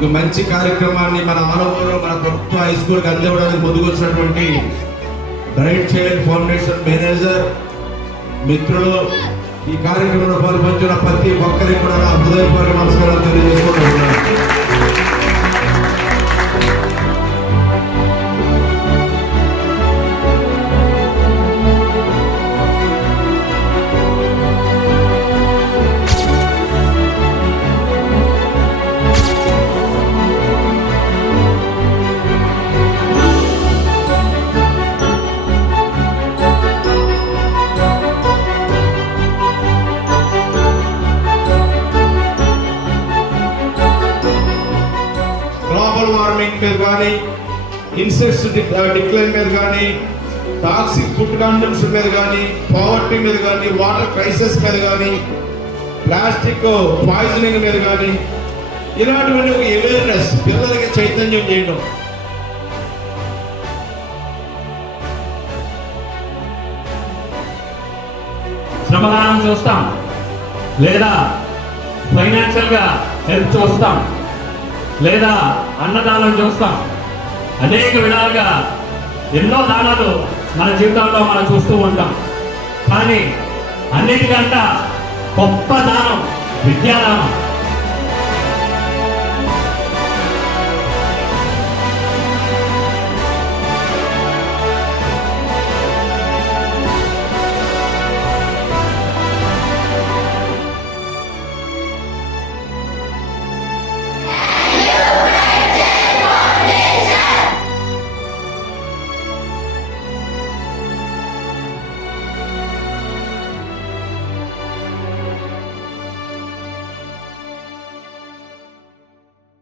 ఒక మంచి కార్యక్రమాన్ని మన ఆలయంలో మన ప్రభుత్వ హై స్కూల్కి అందివ్వడానికి ముందుకు వచ్చినటువంటి బ్రైట్ చైల్డ్ ఫౌండేషన్ మేనేజర్ మిత్రులు, ఈ కార్యక్రమంలో పాల్పంచిన ప్రతి ఒక్కరికి కూడా నా హృదయపూర్వక నమస్కారాలు తెలియజేసుకుంటున్నాను. గ్లోబల్ వార్మింగ్ మీద కానీ, ఇన్సెక్ట్స్ డిక్లైన్ మీద కానీ, టాక్సిక్ ఫుడ్ కండమ్స్ మీద కానీ, పావర్టీ మీద కానీ, వాటర్ క్రైసిస్ మీద కానీ, ప్లాస్టిక్ పాయిజనింగ్ మీద కానీ, ఇలాంటివన్నీ ఒక అవేర్నెస్, పిల్లలకి చైతన్యం చేయడం. శ్రమదానం చూస్తాం, లేదా ఫైనాన్షియల్గా హెల్ప్ చూస్తాం, లేదా అన్నదానం చూస్తాం. అనేక విధాలుగా ఎన్నో దానాలు మన జీవితంలో మనం చూస్తూ ఉంటాం. కానీ అన్నిటికంటే గొప్ప దానం విద్యాదానం.